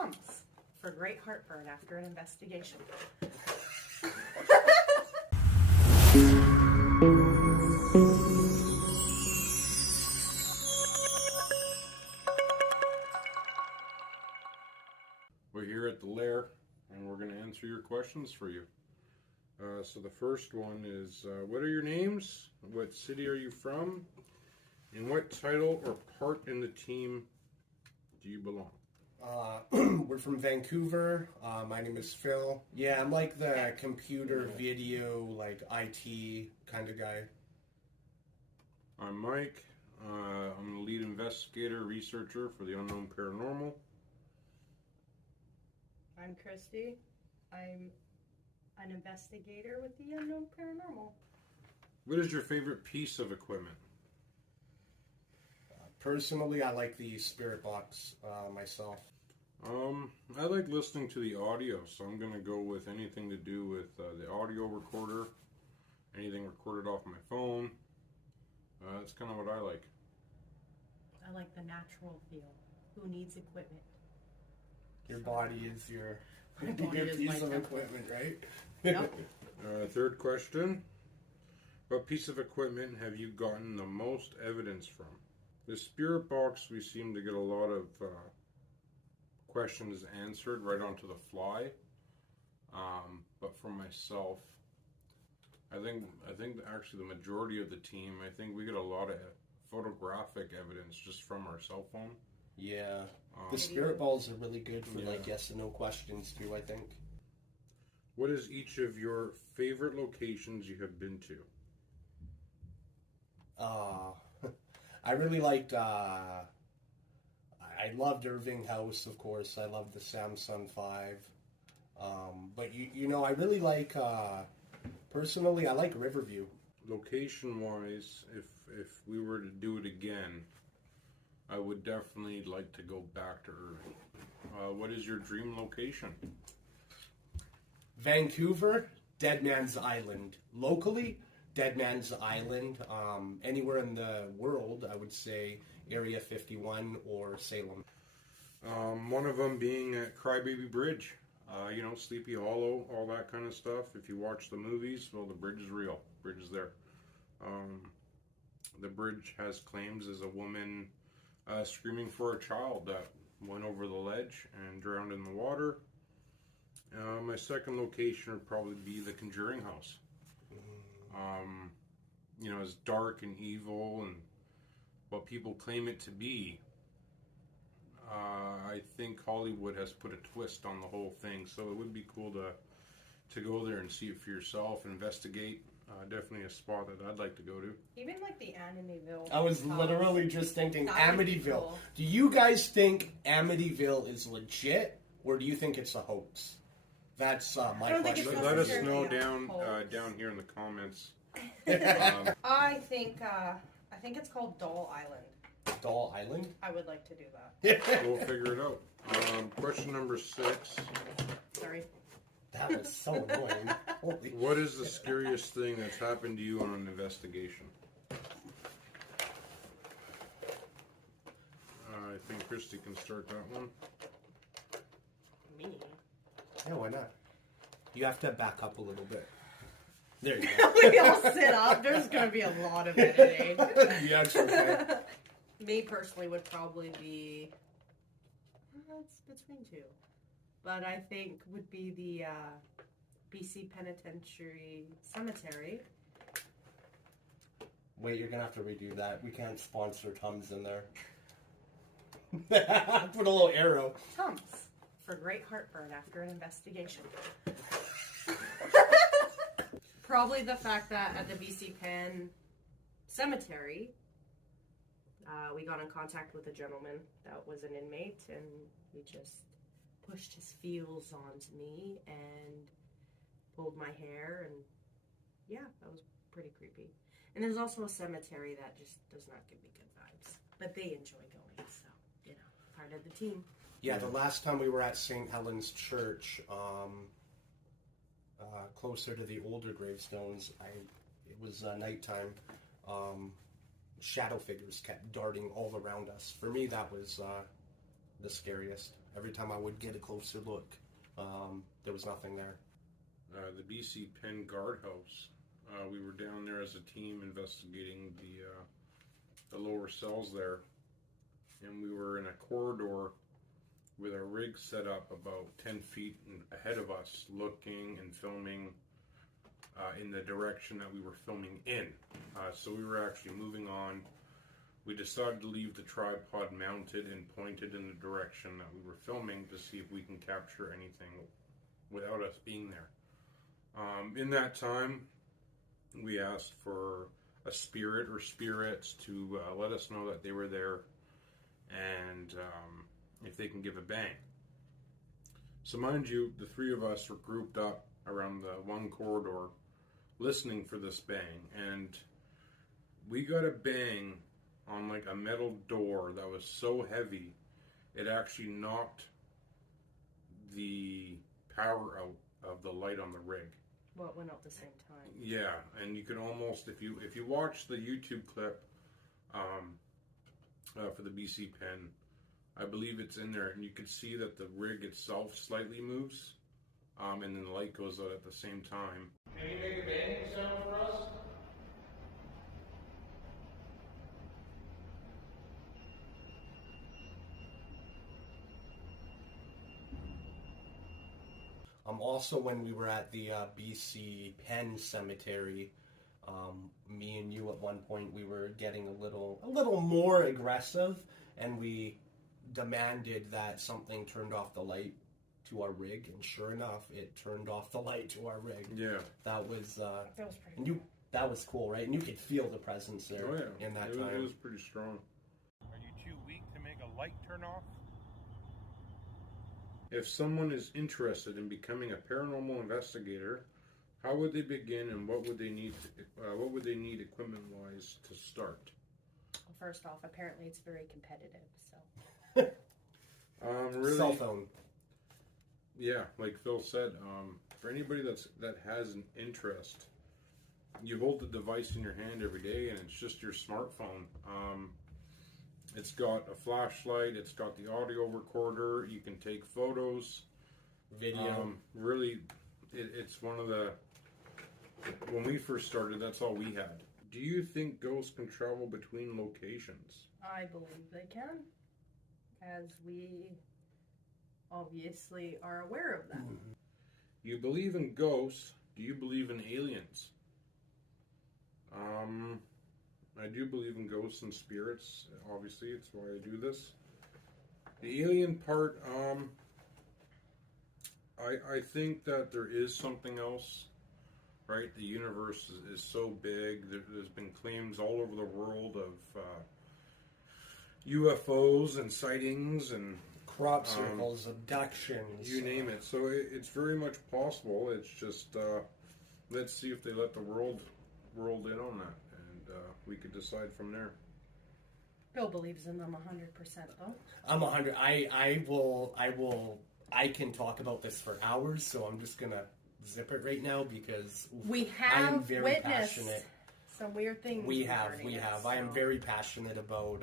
Tums for great heartburn after an investigation. We're here at the lair, and we're going to answer your questions for you. So the first one is, what are your names? What city are you from? And what title or part in the team do you belong? We're from Vancouver. My name is Phil. Yeah, I'm like the computer, video, like IT kind of guy. I'm Mike. I'm the lead investigator, researcher for the Unknown Paranormal. I'm Christy. I'm an investigator with the Unknown Paranormal. What is your favorite piece of equipment? Personally, I like the spirit box myself. I like listening to the audio, so I'm going to go with anything to do with the audio recorder, anything recorded off my phone. That's kind of what I like. I like the natural feel. Who needs equipment? Your body is your body is piece my of temple. equipment, right? Yep. Third question. What piece of equipment have you gotten the most evidence from? The spirit box, we seem to get a lot of questions answered right onto the fly. But for myself, I think actually the majority of the team, I think we get a lot of photographic evidence just from our cell phone. Yeah. The spirit balls are really good for like yes and no questions too, I think. What is each of your favorite locations you have been to? I really liked, I loved 𝖀𝖓 House, of course. I loved the Samsung 5. But you know, I really like, personally, I like Riverview. Location-wise, if we were to do it again, I would definitely like to go back to 𝖀𝖓. What is your dream location? Vancouver, Dead Man's Island. Locally, Dead Man's Island. Anywhere in the world, I would say Area 51 or Salem. One of them being at Crybaby Bridge. You know, Sleepy Hollow, all that kind of stuff. If you watch the movies, well, the bridge is real. Bridge is there. The bridge has claims as a woman screaming for a child that went over the ledge and drowned in the water. My second location would probably be the Conjuring House. You know, as dark and evil and what people claim it to be, I think Hollywood has put a twist on the whole thing, so it would be cool to go there and see it for yourself, investigate. Definitely a spot that I'd like to go to. Even like the Amityville. I was literally just thinking That would be Amityville. cool. Do you guys think Amityville is legit, or do you think it's a hoax? That's my don't think it's question. Let us necessarily know a down here in the comments. I think it's called Doll Island. Doll Island? I would like to do that. We'll figure it out. Question number 6. Sorry. That was so annoying. Holy What is the scariest thing that's happened to you on an investigation? I think Christy can start that one. Me. Yeah, why not? You have to back up a little bit. There you go. We all sit up. There's going to be a lot of editing. Yeah, it's okay. Me personally would probably be. It's between two. But I think would be the BC Penitentiary Cemetery. Wait, you're gonna have to redo that. We can't sponsor Tums in there. Put a little arrow. Tums for great heartburn after an investigation. Probably the fact that at the BC Penn Cemetery, we got in contact with a gentleman that was an inmate, and he just pushed his feels onto me and pulled my hair, and yeah, that was pretty creepy. And there's also a cemetery that just does not give me good vibes, but they enjoy going, so, you know, part of the team. Yeah, the last time we were at St. Helens Church, closer to the older gravestones, it was nighttime. Shadow figures kept darting all around us. For me, that was the scariest. Every time I would get a closer look, there was nothing there. The BC Penn guardhouse. We were down there as a team investigating the lower cells there, and we were in a corridor with our rig set up about 10 feet ahead of us, looking and filming in the direction that we were filming in. So we were actually moving on. We decided to leave the tripod mounted and pointed in the direction that we were filming to see if we can capture anything without us being there. In that time, we asked for a spirit or spirits to let us know that they were there and if they can give a bang. So mind you, the three of us were grouped up around the one corridor listening for this bang, and we got a bang on like a metal door that was so heavy it actually knocked the power out of the light on the rig. Well, it went out the same time. Yeah, and you could almost, if you watch the YouTube clip for the BC Penn, I believe it's in there, and you could see that the rig itself slightly moves, and then the light goes out at the same time. Can you make a banging sound for us? Also, when we were at the BC Penn Cemetery, me and you at one point, we were getting a little more aggressive, and we demanded that something turned off the light to our rig, and sure enough, it turned off the light to our rig. Yeah, that was pretty and you that was cool, right? And you could feel the presence there. Oh yeah, in that time. It was pretty strong. Are you too weak to make a light turn off? If someone is interested in becoming a paranormal investigator, how would they begin, and what would they need? What would they need equipment-wise to start? Well, first off, apparently it's very competitive. So. Really, cell phone. Yeah, like Phil said, for anybody that has an interest, you hold the device in your hand every day, and it's just your smartphone. It's got a flashlight, it's got the audio recorder, you can take photos, video. Really, it's one of the, when we first started, that's all we had. Do you think ghosts can travel between locations? I believe they can, as we obviously are aware of them. You believe in ghosts, do you believe in aliens? I do believe in ghosts and spirits. Obviously, it's why I do this. The alien part, I think that there is something else, right? The universe is so big. There's been claims all over the world of UFOs and sightings and crop circles, abductions. You name it. So it's very much possible. It's just, let's see if they let the world in on that. We could decide from there. Bill believes in them 100%, though. I'm 100. I can talk about this for hours, so I'm just gonna zip it right now because we have I'm very witnessed passionate. Some weird things. We have. So. I am very passionate about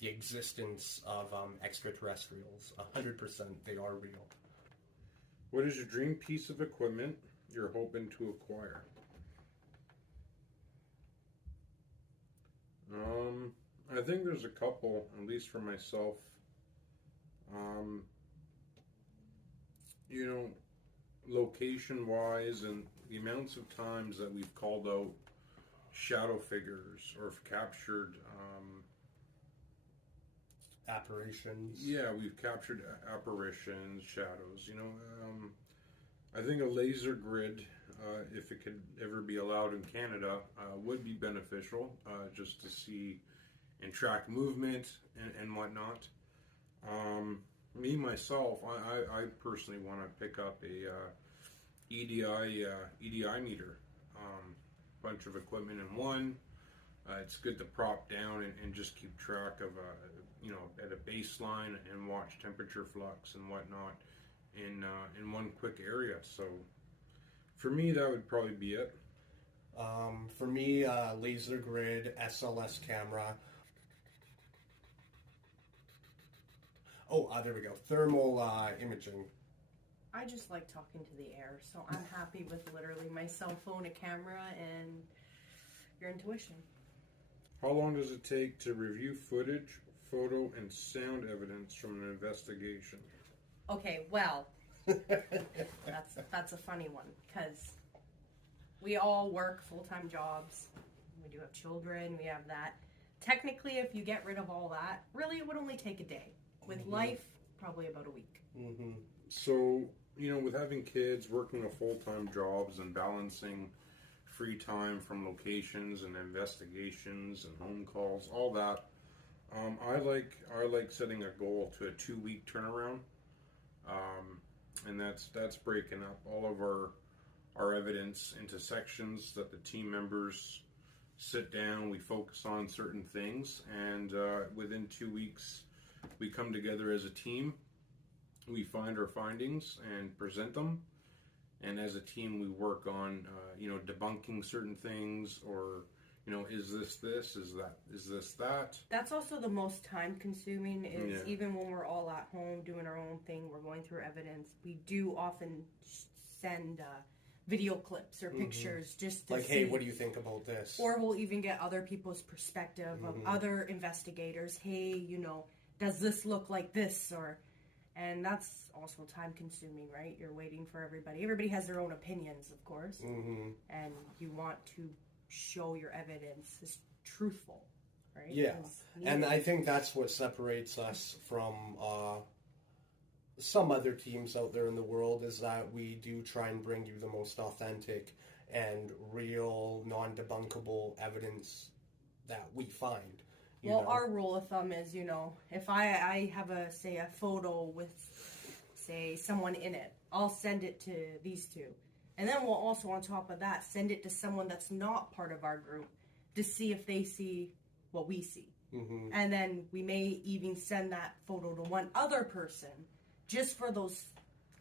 the existence of extraterrestrials. 100%, they are real. What is your dream piece of equipment you're hoping to acquire? I think there's a couple, at least for myself. Location-wise, and the amounts of times that we've called out shadow figures or have captured apparitions. Yeah, we've captured apparitions, shadows. I think a laser grid, if it could ever be allowed in Canada, would be beneficial, just to see and track movement and whatnot. Me, myself, I personally want to pick up a EDI meter, bunch of equipment in one. It's good to prop down and just keep track of, at a baseline and watch temperature flux and whatnot in one quick area. So for me, that would probably be it. For me, laser grid, SLS camera. There we go. Thermal imaging. I just like talking to the air, so I'm happy with literally my cell phone, a camera, and your intuition. How long does it take to review footage, photo, and sound evidence from an investigation? Okay, well, that's a funny one, because we all work full-time jobs. We do have children, we have that. Technically, if you get rid of all that, really it would only take a day. With life, probably about a week. Mm-hmm. So, with having kids, working a full-time jobs, and balancing free time from locations and investigations and home calls, all that, I like setting a goal to a 2-week turnaround, and that's breaking up all of our evidence into sections that the team members sit down. We focus on certain things, and within 2 weeks, we come together as a team. We find our findings and present them, and as a team, we work on debunking certain things, or is this, is this that. That's also the most time consuming, is even when we're all at home doing our own thing, we're going through evidence, we do often send video clips or pictures just to see. Hey, what do you think about this? Or we'll even get other people's perspective of other investigators. Hey, does this look like this? And that's also time consuming, right? You're waiting for everybody. Everybody has their own opinions, of course. Mm-hmm. And you want to show your evidence is truthful, right? Yeah. And I think that's what separates us from some other teams out there in the world, is that we do try and bring you the most authentic and real, non-debunkable evidence that we find. Well, our rule of thumb is, if I have a photo with, say, someone in it, I'll send it to these two. And then we'll also, on top of that, send it to someone that's not part of our group to see if they see what we see. Mm-hmm. And then we may even send that photo to one other person just for those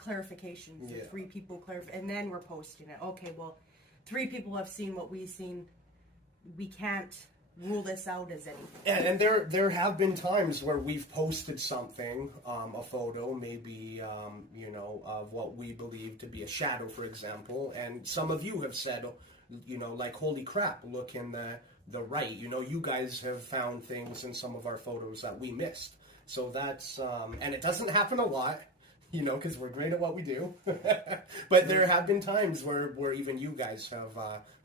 clarifications. Yeah. 3 people and then we're posting it. Okay, well, 3 people have seen what we've seen. We can't rule this out as anything. And there have been times where we've posted something, a photo, maybe, of what we believe to be a shadow, for example, and some of you have said, holy crap, look in the right. You guys have found things in some of our photos that we missed. So that's, and it doesn't happen a lot, because we're great at what we do. But there have been times where even you guys have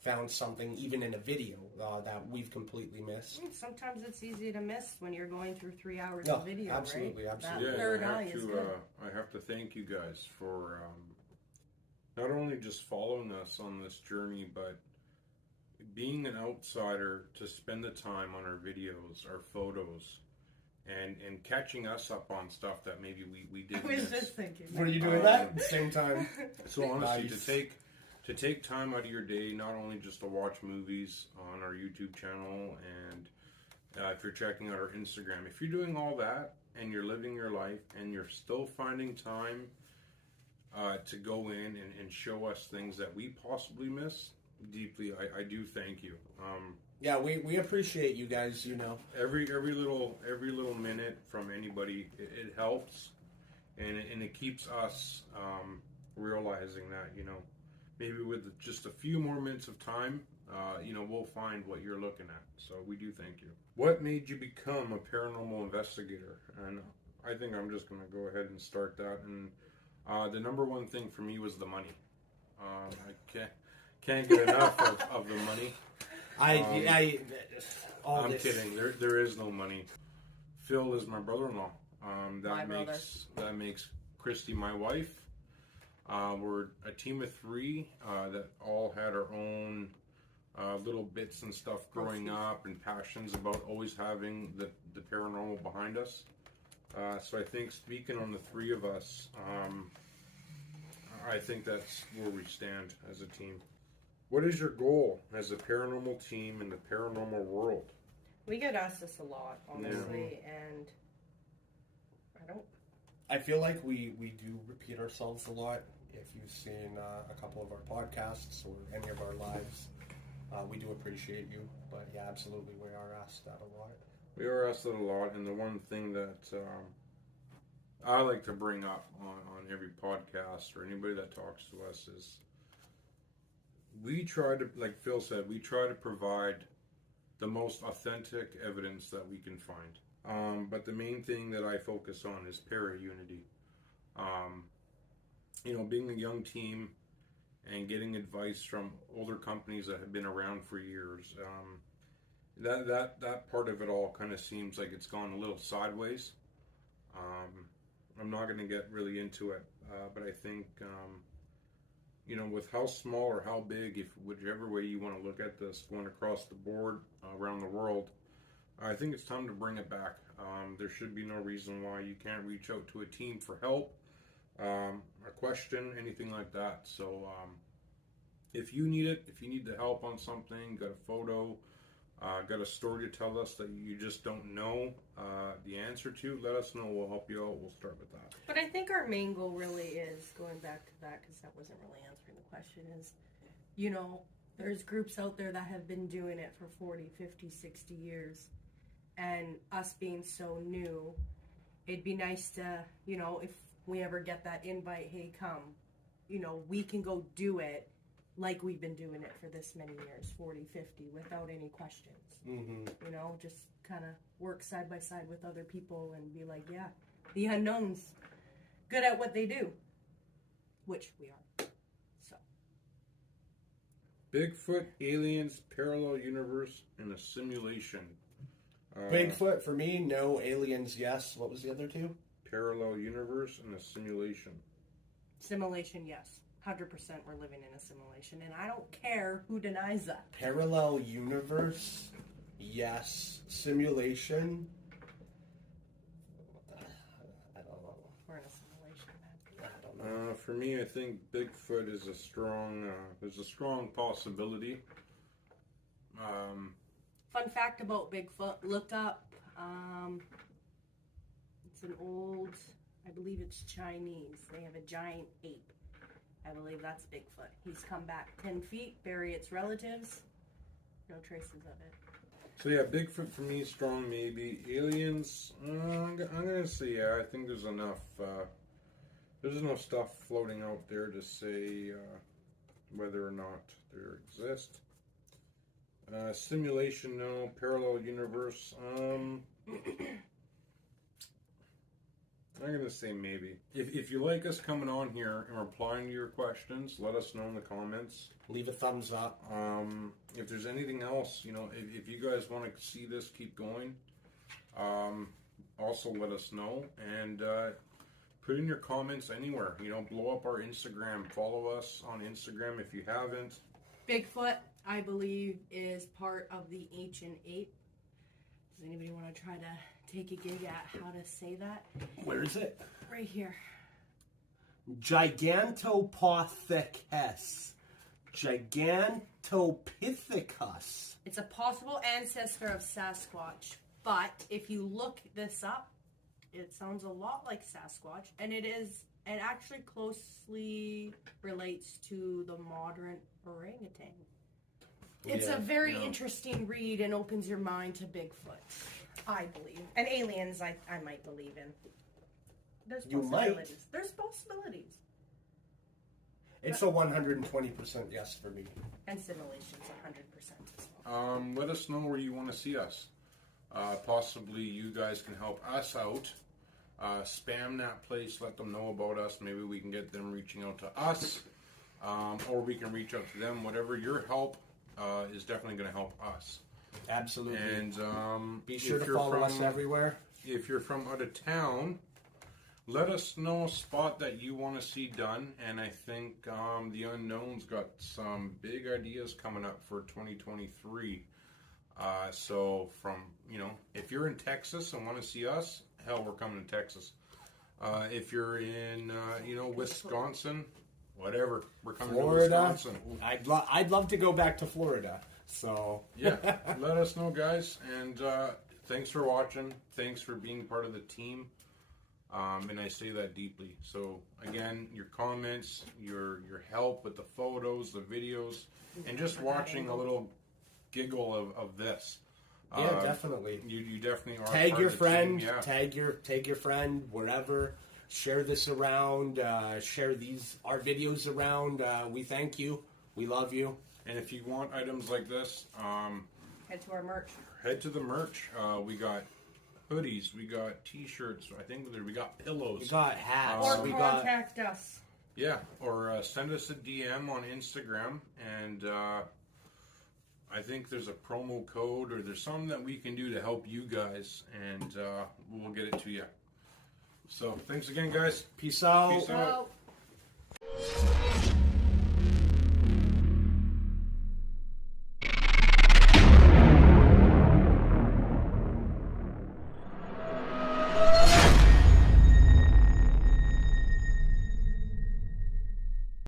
found something, even in a video, that we've completely missed. Sometimes it's easy to miss when you're going through 3 hours of video, absolutely, right? Absolutely. That third eye is good. I have to thank you guys for not only just following us on this journey, but being an outsider to spend the time on our videos, our photos, and catching us up on stuff that maybe we did I was miss. just thinking. Were you doing that at the same time? So honestly, Nice. to take time out of your day, not only just to watch movies on our YouTube channel, and if you're checking out our Instagram, if you're doing all that and you're living your life and you're still finding time to go in and show us things that we possibly miss, deeply, I do thank you. Yeah, we appreciate you guys. Every little minute from anybody, it helps, and it keeps us realizing that maybe with just a few more minutes of time, we'll find what you're looking at. So we do thank you. What made you become a paranormal investigator? And I think I'm just going to go ahead and start that. And the number one thing for me was the money. I can't get enough of the money. I'm kidding. There is no money. Phil is my brother-in-law. That makes Christy my wife. We're a team of 3 that all had our own little bits and stuff growing up, and passions about always having the paranormal behind us. So I think, speaking on the 3 of us, I think that's where we stand as a team. What is your goal as a paranormal team in the paranormal world? We get asked this a lot, honestly, and I feel like we do repeat ourselves a lot. If you've seen a couple of our podcasts or any of our lives, we do appreciate you. But yeah, absolutely, we are asked that a lot. We are asked that a lot, and the one thing that I like to bring up on every podcast or anybody that talks to us is we try to, like Phil said, we try to provide the most authentic evidence that we can find. But the main thing that I focus on is para-unity. Being a young team and getting advice from older companies that have been around for years. That part of it all kind of seems like it's gone a little sideways. I'm not going to get really into it, but I think, with how small or how big, if whichever way you want to look at this, going across the board around the world, I think it's time to bring it back. There should be no reason why you can't reach out to a team for help, a question, anything like that. So if you need it, if you need the help on something, got a photo, got a story to tell us that you just don't know the answer to, let us know. We'll help you out. We'll start with that. But I think our main goal really is, going back to that, because that wasn't really answering the question, is, there's groups out there that have been doing it for 40, 50, 60 years. And us being so new, it'd be nice to, if we ever get that invite, hey, come, we can go do it like we've been doing it for this many years, 40, 50, without any questions. Mm-hmm. Just kind of work side by side with other people and be like, yeah, the unknown's good at what they do, which we are. So. Bigfoot, aliens, parallel universe, and a simulation. Bigfoot for me, no. Aliens, yes. What was the other two? Parallel universe and a simulation. Simulation, yes. 100% we're living in a simulation, and I don't care who denies that. Parallel universe, yes. Simulation, I don't know. We're in a simulation, man. I don't know. For me, I think Bigfoot is a strong possibility. Fun fact about Bigfoot, look up, it's an old, I believe it's Chinese. They have a giant ape. I believe that's Bigfoot. He's come back 10 feet, bury its relatives. No traces of it. So yeah, Bigfoot for me, strong maybe. Aliens, I'm gonna say yeah. I think there's enough stuff floating out there to say whether or not there exist. Simulation, no. Parallel universe, I'm going to say maybe. If you like us coming on here and replying to your questions, let us know in the comments. Leave a thumbs up. If there's anything else, if you guys want to see this keep going, also let us know. And put in your comments anywhere. Blow up our Instagram. Follow us on Instagram if you haven't. Bigfoot, I believe, is part of the ancient ape. Does anybody want to try to take a gig at how to say that? Where is it? Right here. Gigantopithecus. Gigantopithecus. It's a possible ancestor of Sasquatch, but if you look this up, it sounds a lot like Sasquatch, and it actually closely relates to the modern orangutan. It's a very interesting read and opens your mind to Bigfoot, I believe. And aliens, I might believe in. There's possibilities. There's possibilities. It's a 120% yes for me. And simulations, 100% as well. Let us know where you want to see us. Possibly you guys can help us out. Spam that place, let them know about us. Maybe we can get them reaching out to us. Or we can reach out to them. Whatever your help is definitely going to help us. Absolutely. And be sure to follow us everywhere. If you're from out of town, let us know a spot that you want to see done. And I think the Unknown's got some big ideas coming up for 2023. So if you're in Texas and want to see us, hell, we're coming to Texas. If you're in, Wisconsin, whatever, we're coming Florida, to Wisconsin. I'd love to go back to Florida. So yeah, let us know, guys. And thanks for watching. Thanks for being part of the team. And I say that deeply. So again, your comments, your help with the photos, the videos, and just watching a little giggle of this. Yeah, definitely. You definitely are. Tag part your of the friend. team, yeah. Tag your friend wherever. share this around, share our videos around. We thank you. We love you. And if you want items like this, Head to our merch. head to the merch. We got hoodies, we got t-shirts. I think we got pillows. We got hats. Or we got contact us. Yeah, or send us a DM on Instagram, and I think there's a promo code, or there's something that we can do to help you guys, and we'll get it to you. So, thanks again, guys. peace out. Peace out. So,